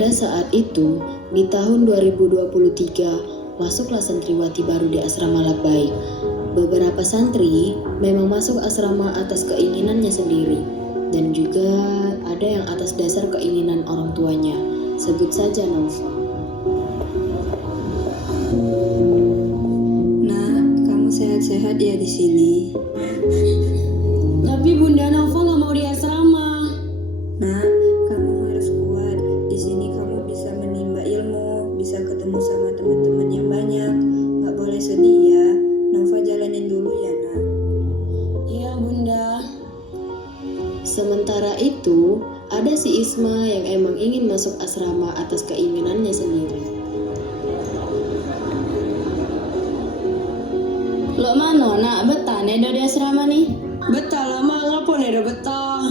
Pada saat itu, di tahun 2023, masuklah santriwati baru di asrama Labbaik. Beberapa santri memang masuk asrama atas keinginannya sendiri, dan juga ada yang atas dasar keinginan orang tuanya. Sebut saja Naufa. Nak, kamu sehat-sehat ya di sini. Tapi Bunda Naufa nggak mau di asrama. Nak, kamu harus kuat. Di sini kamu bisa menimba ilmu, bisa ketemu sama teman-teman yang banyak. Nggak boleh sedih ya. Naufa jalanin dulu ya, Nak. Iya Bunda. Sementara itu, ada si Isma yang emang ingin masuk asrama atas keinginannya sendiri. Lo mana nak betah nih di asrama nih? Betah lama ngapa nih udah betah.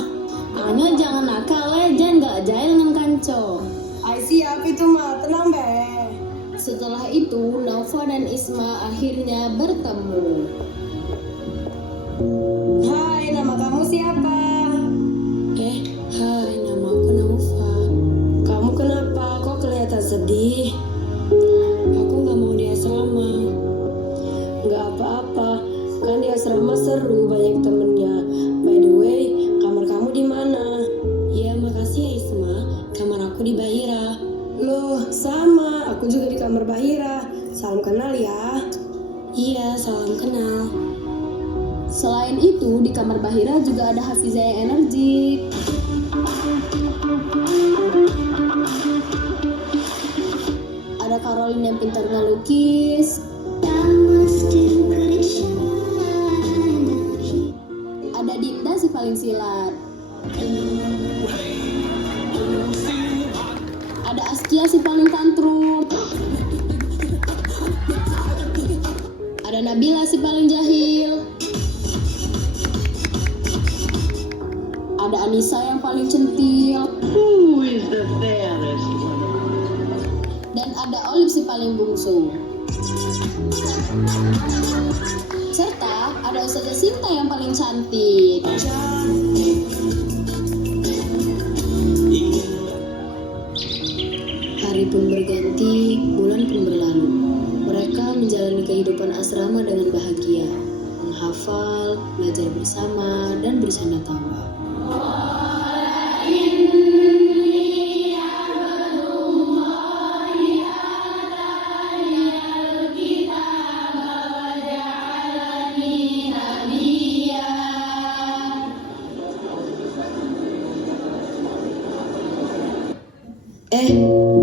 Hanya jangan nakal jangan gak jahil dengan kanco. Ai siap itu mah, tenang be. Setelah itu, Naufa dan Isma akhirnya bertemu. Hai, nama kamu siapa? Hai, nama aku Naufa. Kamu kenapa? Kok kelihatan sedih? Aku gak mau di asrama. Nggak apa-apa, kan di asrama seru, banyak temennya. By the way, kamar kamu di mana? Ya makasih ya Isma, kamar aku di Bahira. Loh, sama, aku juga di kamar Bahira. Salam kenal ya. Iya, salam kenal. Selain itu, di kamar Bahira juga ada Hafizah yang energik. Ada Caroline yang pintar ngelukis. Ada Dinda si paling silat. Ada Askia si paling tantrum. Ada Nabila si paling jahil. Ada Anissa yang paling centil. Who is the fairest one? Dan ada Olive si paling bungsu. Serta ada Ustazah Sinta yang paling cantik. Hari pun berganti, bulan pun berlalu. Mereka menjalani kehidupan asrama dengan bahagia, menghafal, belajar bersama, dan bersanda tawa.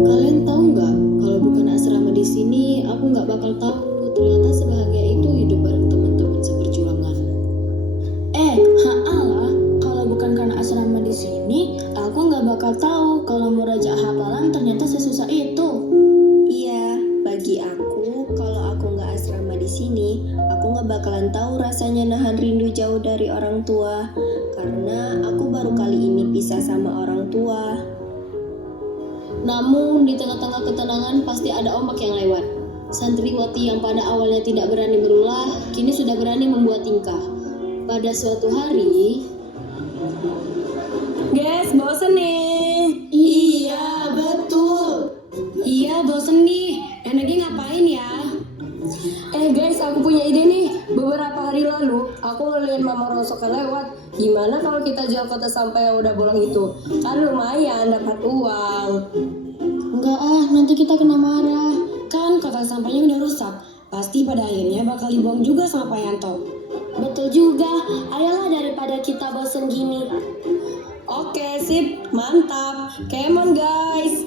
Kalian tahu nggak? Kalau bukan asrama di sini, aku nggak bakal tahu ternyata sebahagia itu hidup bareng teman-teman seperjuangan. Haalah, kalau bukan karena asrama di sini, aku nggak bakal tahu kalau murajaah hafalan ternyata sesusah itu. Iya, bagi aku, kalau aku nggak asrama di sini, aku nggak bakalan tahu rasanya nahan rindu jauh dari orang tua. Karena aku baru kali ini pisah sama orang tua. Namun di tengah-tengah ketenangan pasti ada ombak yang lewat. Santriwati yang pada awalnya tidak berani berulah, kini sudah berani membuat tingkah. Pada suatu hari, Guys, bosen nih. Iya, betul. Iya, bosen nih. Enaknya ngapain ya? Guys, aku punya ide nih. Beberapa hari lalu, aku ngeliat Mama Rosoka lewat. Gimana kalau kita jual kotak sampah yang udah bolong itu? Kan lumayan dapat uang. Enggak nanti kita kena marah. Kan kotak sampahnya udah rusak. Pasti pada akhirnya bakal dibuang juga sama Pak Yanto. Betul juga. Ayolah daripada kita bosen gini. Oke, sip. Mantap. Come on, guys.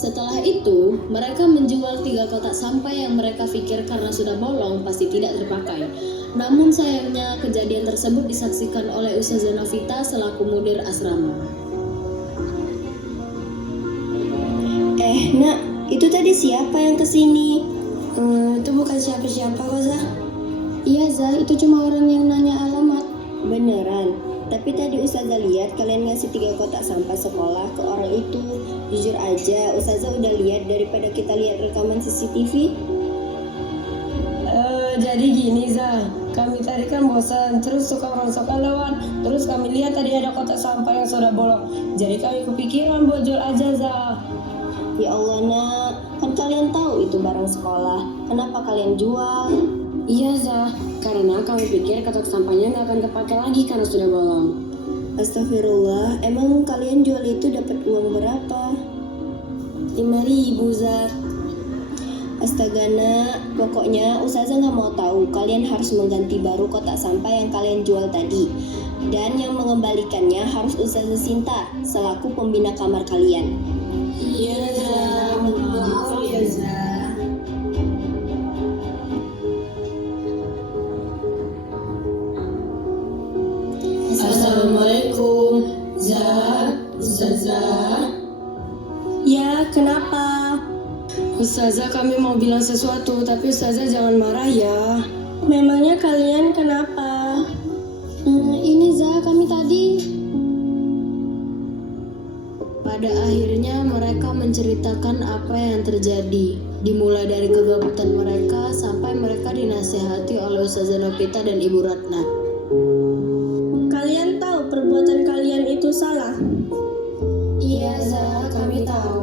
setelah itu mereka menjual 3 kotak sampah yang mereka pikir karena sudah bolong pasti tidak terpakai. Namun sayangnya kejadian tersebut disaksikan oleh Ustazah Novita selaku mudir asrama. Nak, itu tadi siapa yang kesini? Itu bukan siapa-siapa kok, Zah. Iya Zah, itu cuma orang yang nanya alamat. Beneran? Tapi tadi Ustazah lihat kalian ngasih 3 kotak sampah sekolah ke orang itu. Jujur aja, Ustazah udah lihat daripada kita lihat rekaman CCTV. jadi gini Za, kami tadi kan bosan, terus suka orang suka lewat, terus kami lihat tadi ada kotak sampah yang sudah bolong, jadi kami kepikiran buat jual aja Za. Ya Allah nak, kan kalian tahu itu barang sekolah. Kenapa kalian jual? Iya Za, karena kami pikir kotak sampahnya nggak akan terpakai lagi karena sudah bolong. Astagfirullah, emang kalian jual itu dapat uang berapa? 5.000 Za. Astaga nak, pokoknya Ustazah nggak mau tahu. Kalian harus mengganti baru kotak sampah yang kalian jual tadi. Dan yang mengembalikannya harus Ustazah Sinta selaku pembina kamar kalian. Iya Za, maaf ya Za. Assalamualaikum, Za, Ustazah. Ya, kenapa? Ustazah, kami mau bilang sesuatu, tapi Ustazah jangan marah ya. Memangnya kalian kenapa? Ini Za, kami tadi. Pada akhirnya mereka menceritakan apa yang terjadi, dimulai dari kegabutan mereka sampai mereka dinasihati oleh Ustazah Nopita dan Ibu Ratna. Kalian tahu perbuatan kalian itu salah? Iya Za, kami tahu.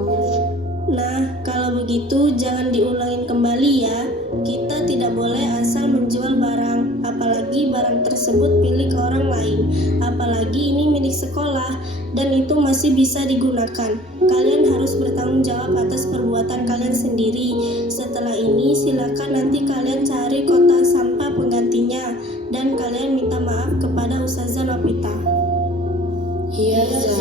Nah, kalau begitu jangan diulangin kembali ya. Kita tidak boleh asal menjual barang, apalagi barang tersebut milik orang lain. Apalagi ini milik sekolah dan itu masih bisa digunakan. Kalian harus bertanggung jawab atas perbuatan kalian sendiri. Setelah ini silakan nanti kalian cari kotak sampah penggantinya dan kalian minta maaf kepada Ustazah Nopita. Iya Za.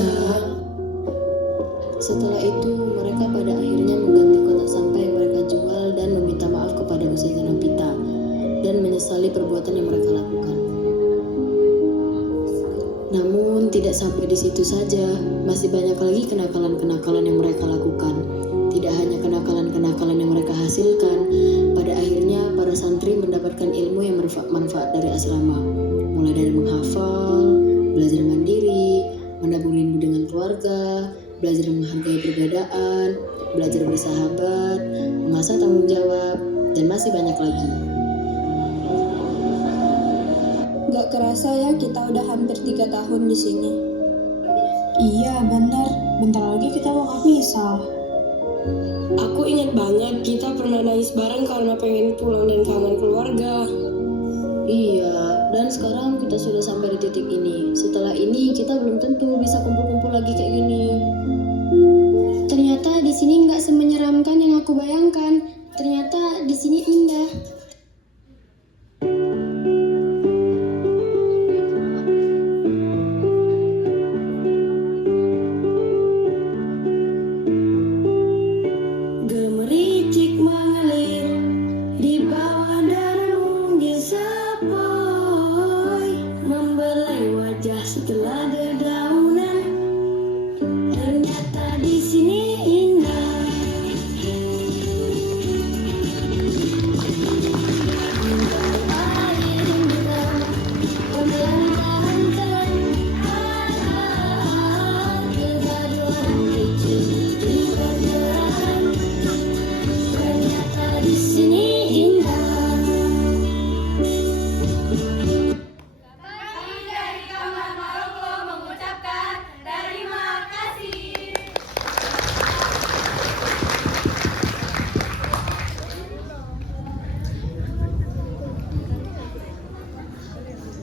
Setelah itu mereka pada akhirnya mengganti kotak sampah yang mereka jual dan meminta maaf kepada Ustazah Nopita dan menyesali perbuatan yang mereka lakukan. Namun tidak sampai di situ saja, masih banyak lagi kenakalan-kenakalan yang mereka lakukan. Tidak hanya kenakalan-kenakalan yang mereka hasilkan, pada akhirnya para santri mendapatkan ilmu yang bermanfaat dari asrama, mulai dari menghafal, belajar mandiri, menabung rindu dengan keluarga, belajar menghargai perbedaan, belajar bersahabat, mengasah tanggung jawab, dan masih banyak lagi. Gak kerasa ya kita udah hampir 3 tahun di sini. Iya benar, bentar lagi kita bakal pisah. Aku ingat banget kita pernah nangis bareng karena pengen pulang dan kangen keluarga. Iya, dan sekarang kita sudah sampai di titik ini. Setelah ini kita belum tentu bisa kumpul-kumpul lagi kayak gini. Ternyata di sini nggak semenyeramkan yang aku bayangkan. Ternyata di sini indah. Gemericik mengalir di bawah